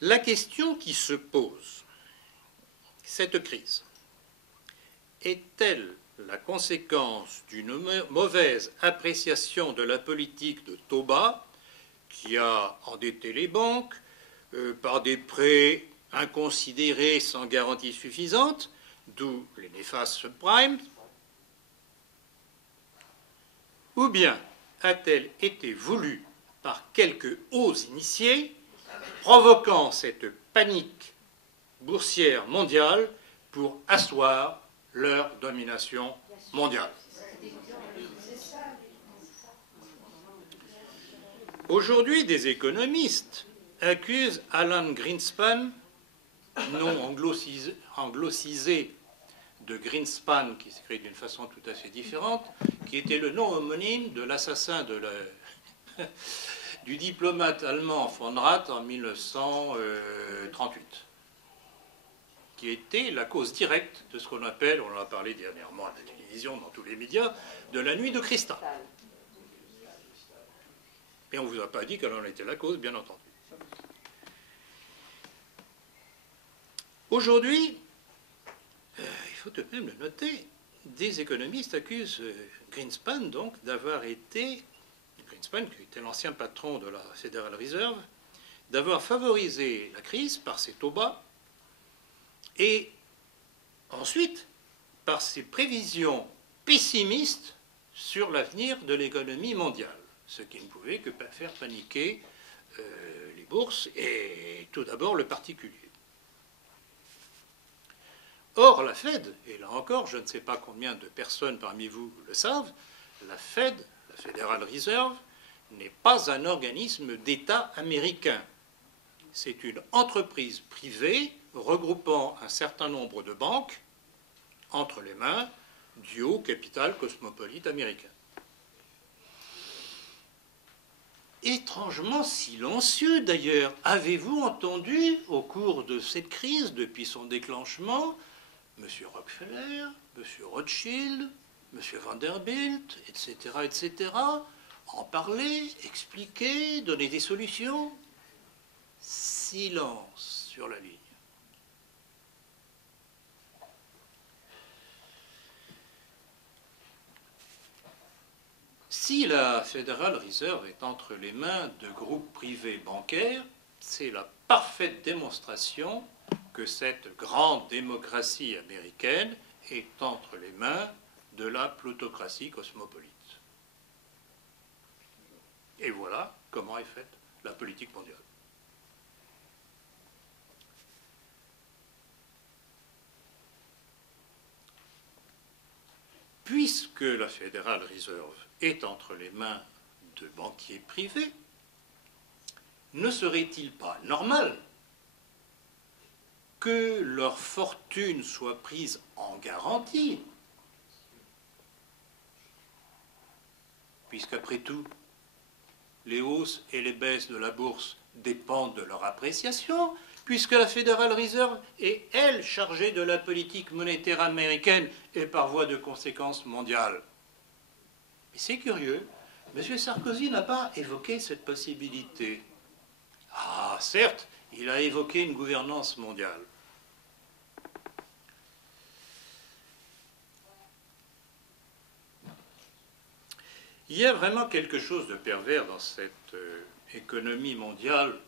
La question qui se pose, cette crise, est-elle la conséquence d'une mauvaise appréciation de la politique de taux bas qui a endetté les banques par des prêts inconsidérés sans garantie suffisante, d'où les néfastes subprimes, ou bien a-t-elle été voulue par quelques hauts initiés, provoquant cette panique boursière mondiale pour asseoir leur domination mondiale? Aujourd'hui, des économistes accusent Alan Greenspan, nom anglicisé de Greenspan, qui s'écrit d'une façon tout à fait différente, qui était le nom homonyme de l'assassin du diplomate allemand von Rath en 1938, qui était la cause directe de ce qu'on appelle, on en a parlé dernièrement à la télévision, dans tous les médias, de la nuit de cristal. Et on ne vous a pas dit qu'elle en était la cause, bien entendu. Aujourd'hui, il faut tout de même le noter, des économistes accusent Greenspan donc d'avoir été, Greenspan qui était l'ancien patron de la Federal Reserve, d'avoir favorisé la crise par ses taux bas et ensuite par ses prévisions pessimistes sur l'avenir de l'économie mondiale, ce qui ne pouvait que faire paniquer les bourses et tout d'abord le particulier. Or, la Fed, et là encore, je ne sais pas combien de personnes parmi vous le savent, la Fed, la Federal Reserve, n'est pas un organisme d'État américain. C'est une entreprise privée regroupant un certain nombre de banques entre les mains du haut capital cosmopolite américain. Étrangement silencieux d'ailleurs. Avez-vous entendu au cours de cette crise, depuis son déclenchement, M. Rockefeller, M. Rothschild, M. Vanderbilt, etc., en parler, expliquer, donner des solutions? Silence sur la ligne. Si la Federal Reserve est entre les mains de groupes privés bancaires, c'est la parfaite démonstration que cette grande démocratie américaine est entre les mains de la plutocratie cosmopolite. Et voilà comment est faite la politique mondiale. Puisque la Federal Reserve est entre les mains de banquiers privés, ne serait-il pas normal que leur fortune soit prise en garantie, puisqu'après tout, les hausses et les baisses de la bourse dépendent de leur appréciation, puisque la Federal Reserve est, elle, chargée de la politique monétaire américaine et par voie de conséquence mondiale. Mais c'est curieux, M. Sarkozy n'a pas évoqué cette possibilité. Ah, certes, il a évoqué une gouvernance mondiale. Il y a vraiment quelque chose de pervers dans cette économie mondiale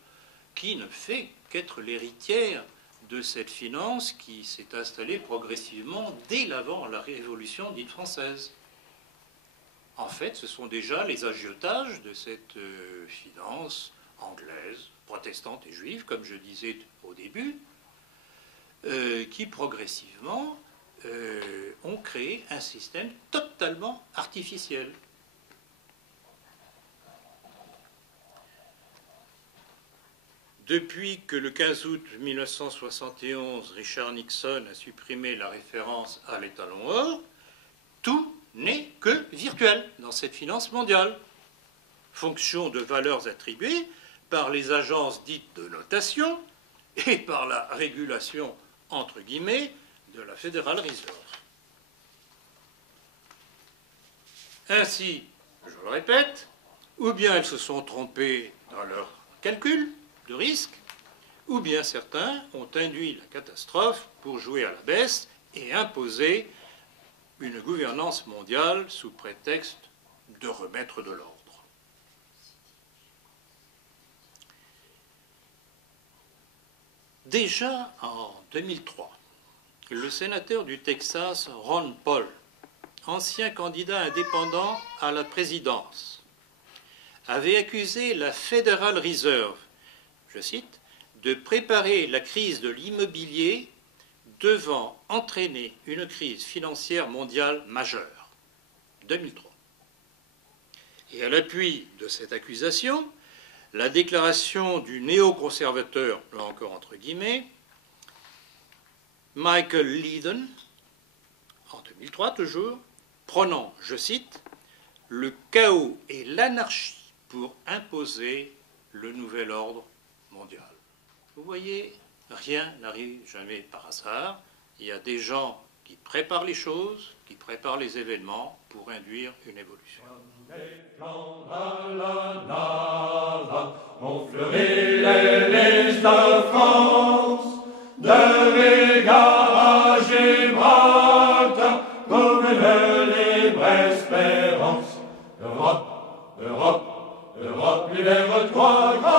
qui ne fait qu'être l'héritière de cette finance qui s'est installée progressivement dès l'avant la Révolution dite française. En fait, ce sont déjà les agiotages de cette finance anglaise, protestante et juive, comme je disais au début, qui progressivement ont créé un système totalement artificiel. Depuis que le 15 août 1971, Richard Nixon a supprimé la référence à l'étalon or, tout n'est que virtuel dans cette finance mondiale. Fonction de valeurs attribuées par les agences dites de notation et par la régulation, entre guillemets, de la Federal Reserve. Ainsi, je le répète, ou bien elles se sont trompées dans leurs calculs de risque, ou bien certains ont induit la catastrophe pour jouer à la baisse et imposer une gouvernance mondiale sous prétexte de remettre de l'ordre. Déjà en 2003, le sénateur du Texas, Ron Paul, ancien candidat indépendant à la présidence, avait accusé la Federal Reserve, je cite, de préparer la crise de l'immobilier devant entraîner une crise financière mondiale majeure. 2003. Et à l'appui de cette accusation, la déclaration du néoconservateur, là encore entre guillemets, Michael Leiden, en 2003 toujours, prenant, je cite, « le chaos et l'anarchie pour imposer le nouvel ordre mondial ». Vous voyez, rien n'arrive jamais par hasard. Il y a des gens qui préparent les choses, qui préparent les événements pour induire une évolution. On fleurit les listes de France, de Vega à Gibraltar, comme une libre espérance. Europe, Europe, Europe, libère-toi.